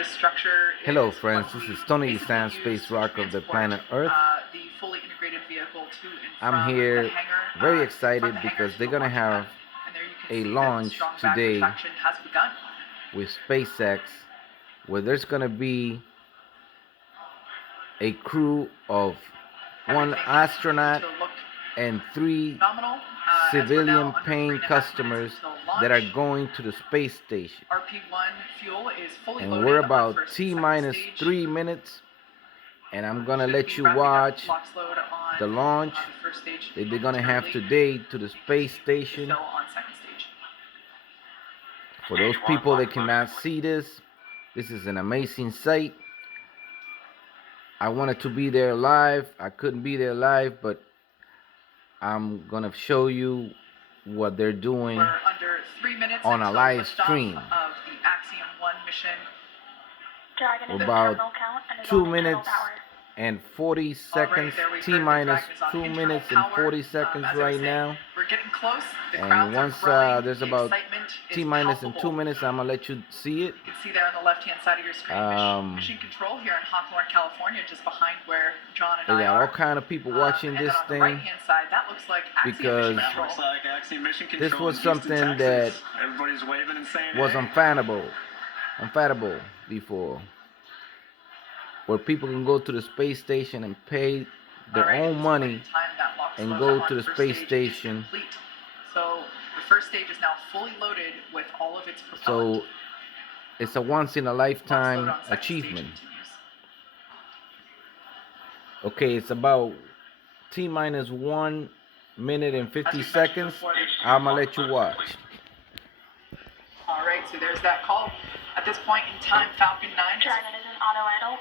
This structure Hello is friends, what this we is Tony basically Dizant, use space to rock of the transport planet Earth. the fully integrated vehicle to and I'm from the here hangar, very from excited the hangar because to they're the gonna launch pad. have And there you can a see that the launch strong back today retraction has begun. with SpaceX where there's gonna be a crew of one Everything is astronaut to look and 3 phenomenal as we're civilian now under paying 3.5 customers minutes until that are launch. going to the space station. RP1 fuel is fully And loaded we're on about first T and second minus stage. 3 minutes, and I'm gonna Should let be you wrapping up watch LOX load on the launch the first stage that they're gonna have momentarily. today to the space station. Fill on second stage. For those people that cannot see this, this is an amazing sight. I wanted to be there live. I couldn't be there live, but I'm gonna show you what they're doing We're under 3 minutes on a until live liftoff stream. of the Axiom 1 mission. About 2 minutes and 40 seconds, T minus 2 minutes and 40 seconds right now. We're getting close. The And crowds once are growing. there's The about excitement is T minus and 2 palpable. minutes, I'm gonna let you see it. You can see there on the left-hand side of your screen, mission control here in Hawthorne, California, just behind where John and They I got are. all kind of people watching and this then on thing. the right-hand side, that looks like Because Axiom mission control. this was something that Everybody's waving and saying, was hey. unfathomable before, where people can go to the space station and pay their own money and go to the space station. So the first stage is now fully loaded with all of its propellant. So it's a once in a lifetime achievement. Okay, it's about T minus 1 minute and 50 seconds. I'm gonna let you watch. All right, so there's that call. At this point in time, Falcon 9 Dragon is in auto idle.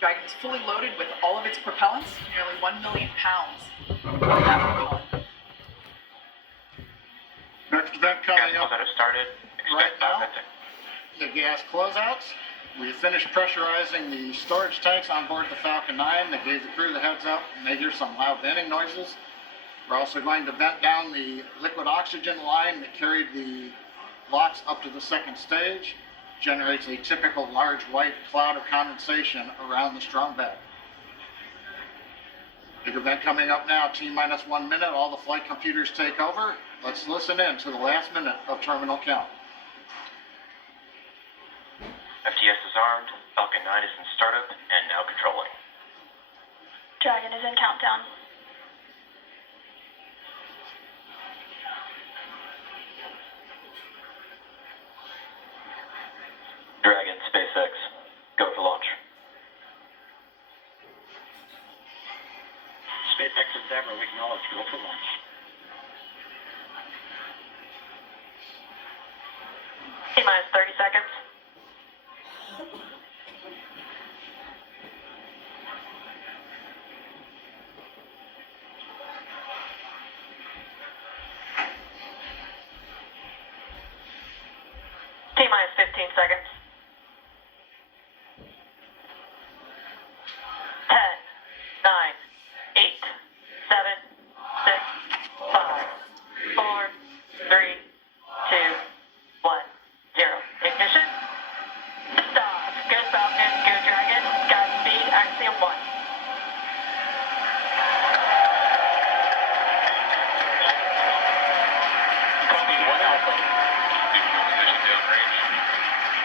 Dragon is fully loaded with all of its propellants, nearly 1 million pounds of that propellant. Next event coming up started. right now, the gas closeouts. We finished pressurizing the storage tanks on board the Falcon 9. They gave the crew the heads up and they hear some loud venting noises. We're also going to vent down the liquid oxygen line that carried the LOX up to the second stage. Generates a typical large white cloud of condensation around the strong bag. Big event coming up now, T minus 1 minute, all the flight computers take over. Let's listen in to the last minute of terminal count. FTS is armed, Falcon 9 is in startup and now controlling. Dragon is in countdown. Dragon, SpaceX, go for launch. SpaceX Endeavour, we acknowledge, go for launch. T minus 30 seconds. T minus 15 seconds. 10, 9, 8, 7, 6, 5, 4, 3, 2, 1, 0. Ignition. Stop. Go Falcon, go Dragon. Godspeed, Axiom 1.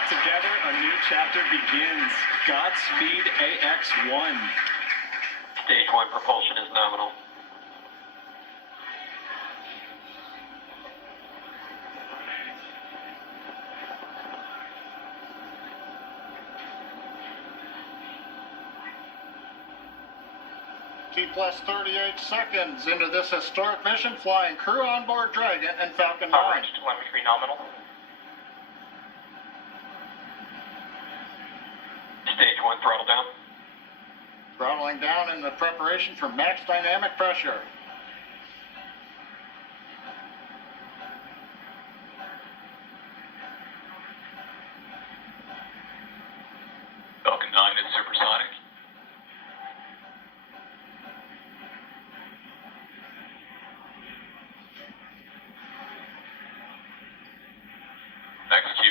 Together, a new chapter begins. Godspeed, AX-1. Stage 1 propulsion is nominal. T plus 38 seconds into this historic mission, flying crew on board Dragon and Falcon 9. Range telemetry nominal. Stage 1 throttle down. Throttling down in the preparation for max dynamic pressure. Falcon 9 is supersonic. Next to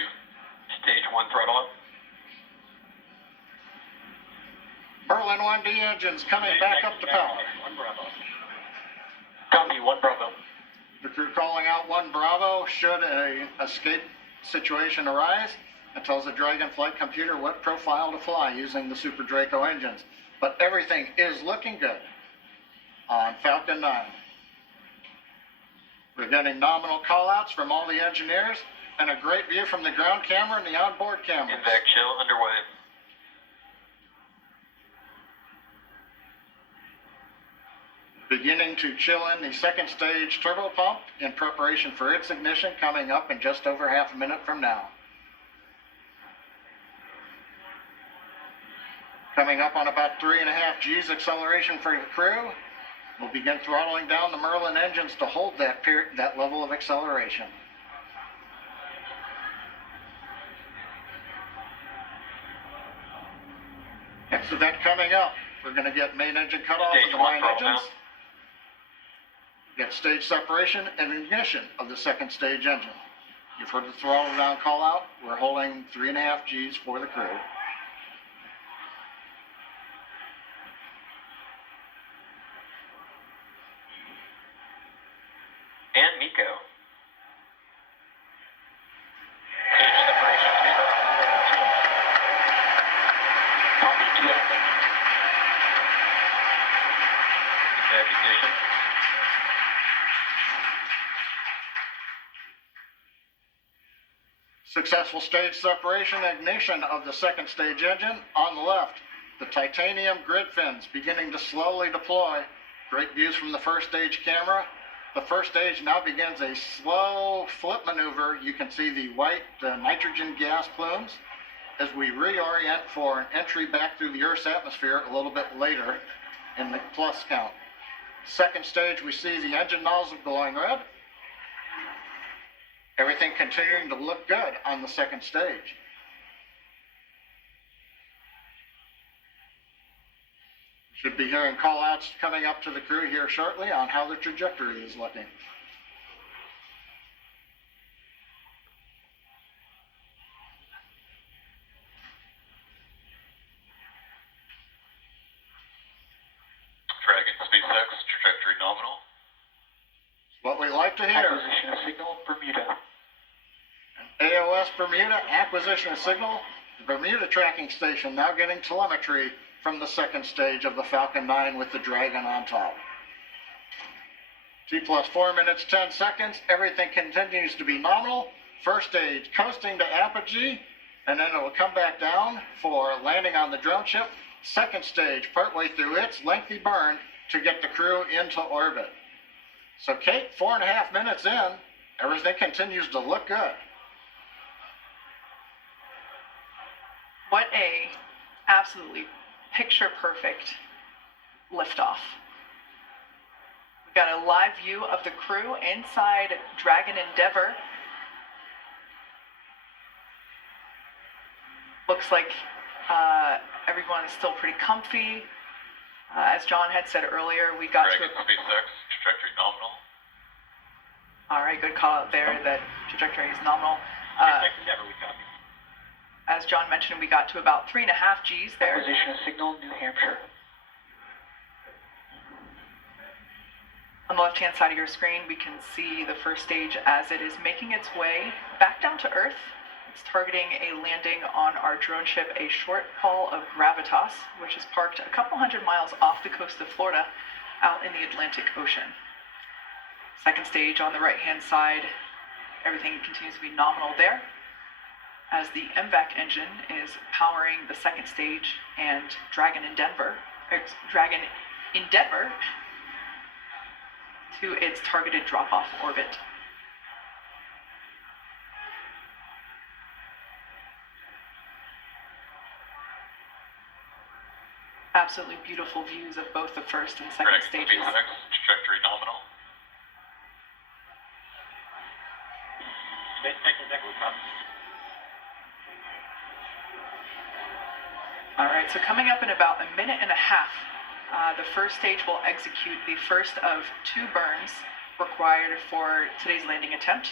stage 1 throttle up. 1D engines coming back up to power. 1 Bravo. Copy, 1 Bravo. The crew calling out 1 Bravo should a escape situation arise. It tells the Dragon flight computer what profile to fly using the Super Draco engines. But everything is looking good on Falcon 9. We're getting nominal callouts from all the engineers and a great view from the ground camera and the onboard cameras. Invac chill underway. Beginning to chill in the second stage turbo pump in preparation for its ignition coming up in just over half a minute from now. Coming up on about 3.5 G's acceleration for the crew. We'll begin throttling down the Merlin engines to hold that level of acceleration. Next event coming up, we're going to get main engine cutoff of Stage the 1 9 throttle engines. down. Get stage separation and ignition of the second stage engine. You've heard the throttle down call out. We're holding 3.5 G's for the crew. And Miko. Stage separation 2. Copy 2. Invac ignition. Successful stage separation and ignition of the second stage engine. On the left, the titanium grid fins beginning to slowly deploy. Great views from the first stage camera. The first stage now begins a slow flip maneuver. You can see the white nitrogen gas plumes as we reorient for an entry back through the Earth's atmosphere a little bit later in the plus count. Second stage, we see the engine nozzle glowing red. Everything continuing to look good on the second stage. Should be hearing call-outs coming up to the crew here shortly on how the trajectory is looking. Dragon SpaceX, trajectory nominal. It's what we like to hear. Acquisition of signal, Bermuda. AOS Bermuda, acquisition of signal. The Bermuda tracking station now getting telemetry from the second stage of the Falcon 9 with the Dragon on top. T plus 4 minutes, 10 seconds. Everything continues to be nominal. First stage coasting to apogee, and then it will come back down for landing on the drone ship. Second stage, partway through its lengthy burn to get the crew into orbit. So Kate, 4.5 minutes in, everything continues to look good. What a absolutely picture perfect liftoff. We've got a live view of the crew inside Dragon Endeavour. Looks like everyone is still pretty comfy. As John had said earlier, we got Dragon SpaceX, trajectory nominal. All right, good call out there that trajectory is nominal. Endeavour, we copy. As John mentioned, we got to about 3.5 G's there. Acquisition of signal, New Hampshire. On the left-hand side of your screen, we can see the first stage as it is making its way back down to Earth. It's targeting a landing on our drone ship, a short haul of Gravitas, which is parked a couple hundred miles off the coast of Florida, out in the Atlantic Ocean. Second stage on the right-hand side, everything continues to be nominal there, as the MVAC engine is powering the second stage and Dragon Endeavour to its targeted drop-off orbit. Absolutely beautiful views of both the first and second Dragon stages. SpaceX, trajectory nominal. SpaceX Endeavour, we copy. All right, so coming up in about a minute and a half, the first stage will execute the first of 2 burns required for today's landing attempt.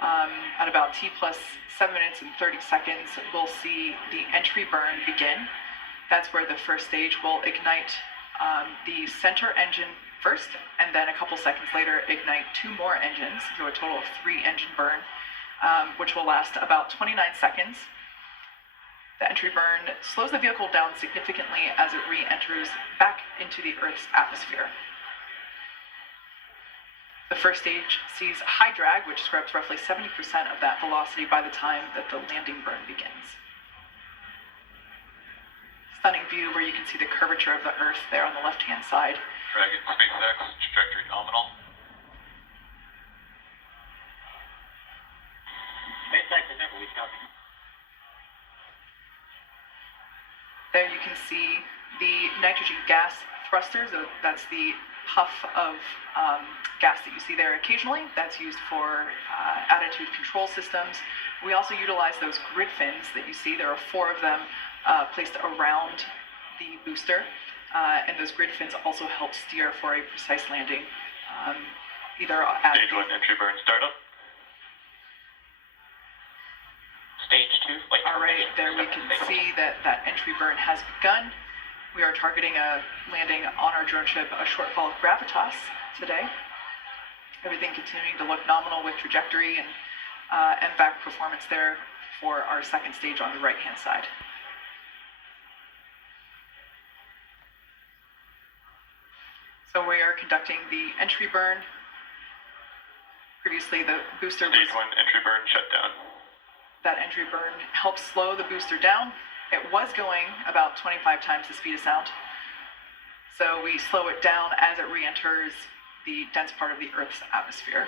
At about T plus 7 minutes and 30 seconds, we'll see the entry burn begin. That's where the first stage will ignite the center engine first, and then a couple seconds later ignite 2 more engines, so a total of 3 engine burn, which will last about 29 seconds. The entry burn slows the vehicle down significantly as it re-enters back into the Earth's atmosphere. The first stage sees high drag, which scrubs roughly 70% of that velocity by the time that the landing burn begins. Stunning view where you can see the curvature of the Earth there on the left-hand side. Dragon, SpaceX, trajectory nominal. SpaceX is never, we copy. There you can see the nitrogen gas thrusters. That's the puff of gas that you see there occasionally. That's used for attitude control systems. We also utilize those grid fins that you see. There are 4 of them placed around the booster. And those grid fins also help steer for a precise landing. Either at Stage 1 entry burn startup. Stage 2 flight. All right, there we can see that that entry burn has begun. We are targeting a landing on our drone ship, a short fall of gravitas today. Everything continuing to look nominal with trajectory and MVAC performance there for our second stage on the right-hand side. So we are conducting the entry burn. Previously, the booster Stage was... 1 entry burn shut down. That entry burn helps slow the booster down. It was going about 25 times the speed of sound. So we slow it down as it re-enters the dense part of the Earth's atmosphere.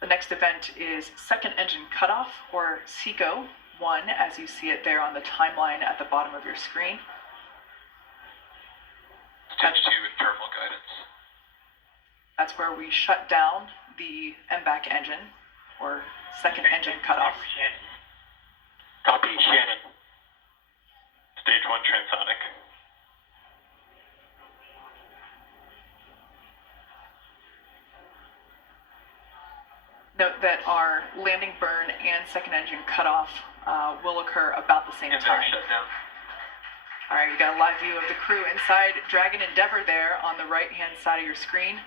The next event is second engine cutoff, or SECO 1, as you see it there on the timeline at the bottom of your screen. Stage 2 internal guidance. That's where we shut down the MVAC engine, or second engine cutoff. Copy, Shannon. Stage 1 transonic. Note that our landing burn and second engine cutoff will occur about the same time. Shut down. All right, we got a live view of the crew inside Dragon Endeavor there on the right-hand side of your screen.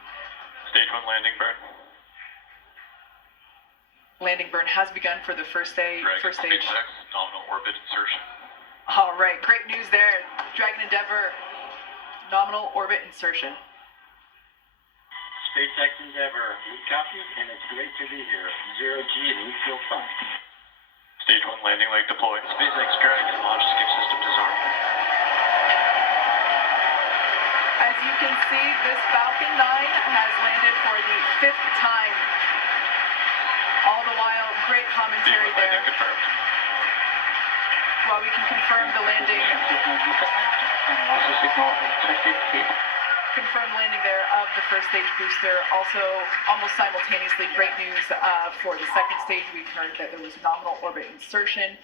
Stage 1 landing burn. Landing burn has begun for the first stage. SpaceX, nominal orbit insertion. All right, great news there. Dragon Endeavor, nominal orbit insertion. SpaceX Endeavor, we copy, and it's great to be here. 0G, and we feel fine. Stage 1 landing leg deployed. SpaceX Dragon launch skip system disarmed. As you can see, this Falcon 9 has landed for the 5th time. All the while, great commentary there. Landing confirmed. While we can confirm the landing, confirmed landing there of the first stage booster. Also, almost simultaneously, great news for the second stage. We heard that there was nominal orbit insertion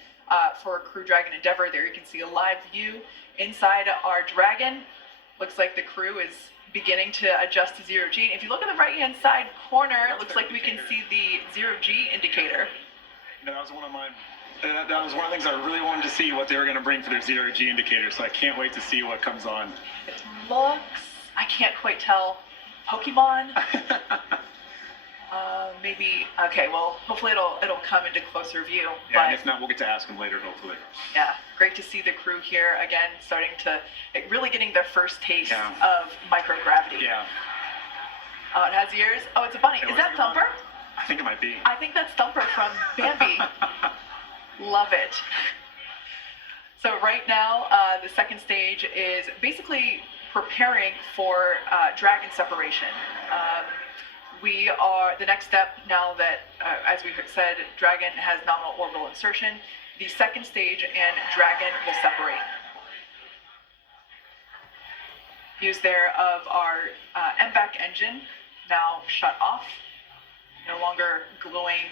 for Crew Dragon Endeavor. There you can see a live view inside our Dragon. Looks like the crew is beginning to adjust to 0G. If you look at the right-hand side corner, it looks like we can see the 0G indicator. You know, that was one of the things I really wanted to see, what they were going to bring for their 0G indicator, so I can't wait to see what comes on. It looks, I can't quite tell, Pokemon? Maybe, okay, well, hopefully it'll come into closer view. Yeah, but and if not, we'll get to ask them later, hopefully. yeah, great to see the crew here again, starting to, really getting their first taste Yeah. of microgravity. Yeah. Oh, it has ears? Oh, it's a bunny. It Is was that a bunny. Thumper? I think it might be. I think that's Thumper from Bambi. Love it. So right now, the second stage is basically preparing for Dragon separation. The next step now that, as we said, Dragon has nominal orbital insertion, the second stage and Dragon will separate. Views there of our MVAC engine now shut off, no longer glowing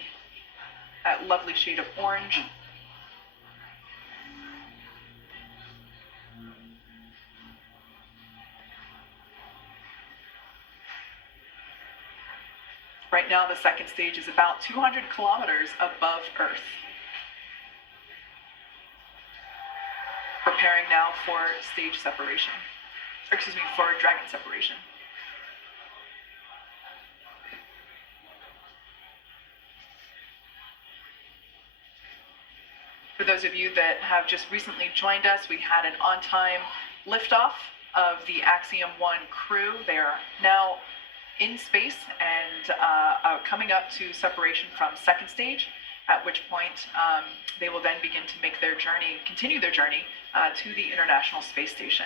that lovely shade of orange. Right now, the second stage is about 200 kilometers above Earth. Preparing now for stage separation. Or excuse me, for Dragon separation. For those of you that have just recently joined us, we had an on-time liftoff of the Axiom 1 crew. They are now in space and coming up to separation from second stage, at which point they will then begin to make their journey, continue their journey to the International Space Station.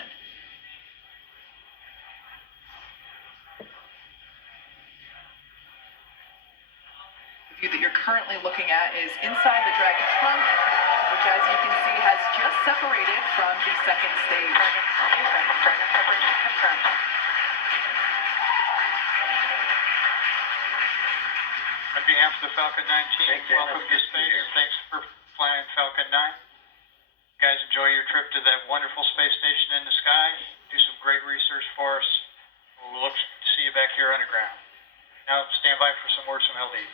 The view that you're currently looking at is inside the Dragon trunk, which, as you can see, has just separated from the second stage. Dragon separation confirmed. On behalf of the Falcon 9 team, Thanks, Anna. welcome to Good to be space. here. Thanks for flying Falcon 9. You guys enjoy your trip to that wonderful space station in the sky. Do some great research for us. We'll look to see you back here underground. Now stand by for some words from LD.